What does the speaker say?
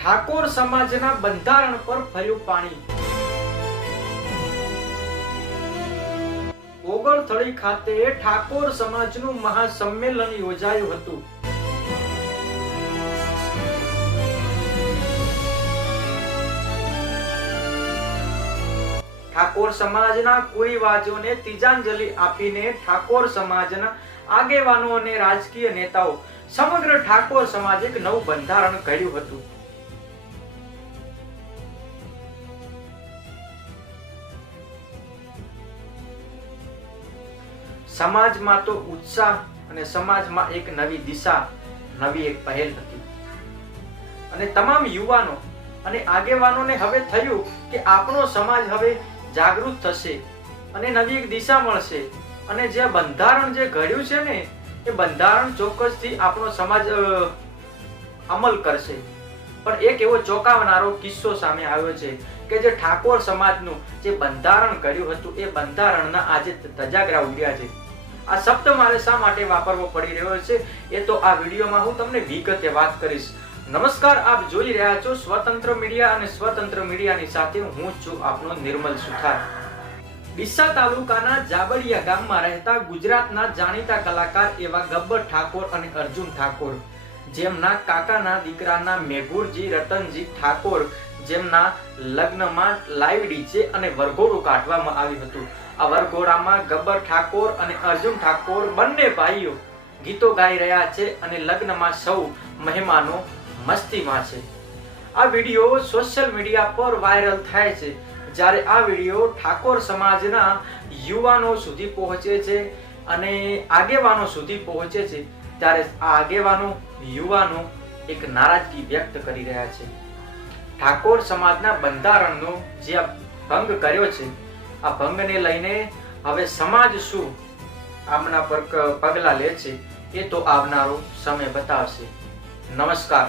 ઠાકોર સમાજના બંધારણ પર ફર્યું પાણી। ઓગણથળી ખાતે ઠાકોર સમાજનું મહાસંમેલન યોજાયું હતું। ઠાકોર સમાજના કુરિવાજોને તિજાંજલિ આપીને ઠાકોર સમાજના આગેવાનો અને રાજકીય નેતાઓ સમગ્ર ઠાકોર સમાજે એક નવું બંધારણ ઘડ્યું હતું। સમાજમાં તો ઉત્સાહ અને સમાજમાં એક નવી દિશા, નવી એક પહેલ હતી અને તમામ યુવાનો અને આગેવાનોને હવે થયું કે આપણો સમાજ હવે જાગૃત થશે અને નવી એક દિશા મળશે અને જે બંધારણ જે ઘડ્યું છે ને એ બંધારણ ચોક્કસથી આપણો સમાજ અમલ કરશે। પણ એક એવો ચોંકાવનારો કિસ્સો સામે આવ્યો છે કે જે ઠાકોર સમાજનું જે બંધારણ ઘડ્યું હતું એ બંધારણના આજે ધજાગરા ઉડ્યા છે। આ શબ્દ મારે શા માટે વાપરવો પડી રહ્યો છે એ તો આ વિડીયોમાં હું તમને વિગતે વાત કરીશ। નમસ્કાર, આપ જોઈ રહ્યા છો સ્વતંત્ર મીડિયા અને સ્વતંત્ર મીડિયાની સાથે હું છું આપનો નિર્મલ સુથાર। ડીસા તાલુકાના જાબડિયા ગામમાં રહેતા ગુજરાતના જાણીતા કલાકાર એવા ગબ્બર ઠાકોર અને અર્જુન ઠાકોર, જેમના કાકાના દીકરાના મેઘુરજી રતનજી ઠાકોર, જેમના લગ્નમાં લાઈવ ડીજે અને વરઘોડું કાઢવામાં આવ્યું હતું। આ વરઘોડામાં ગબ્બર ઠાકોર અને અર્જુન ઠાકોર બંને ભાઈઓ ગીતો ગાઈ રહ્યા છે અને લગ્નમાં સૌ મહેમાનો મસ્તીમાં છે। આ વિડીયો સોશિયલ મીડિયા પર વાયરલ થાય છે। જ્યારે આ વિડીયો ઠાકોર સમાજના યુવાનો સુધી પહોંચે છે અને આગેવાનો સુધી પહોંચે છે ત્યારે આ આગેવાનો યુવાનો એક નારાજગી વ્યક્ત કરી રહ્યા છે। ઠાકોર સમાજના બંધારણનો જે ભંગ કર્યો છે આ ભંગને લઈને હવે સમાજ શું આમના પર પગલા લે છે એ તો આવનારો સમય બતાવશે। નમસ્કાર।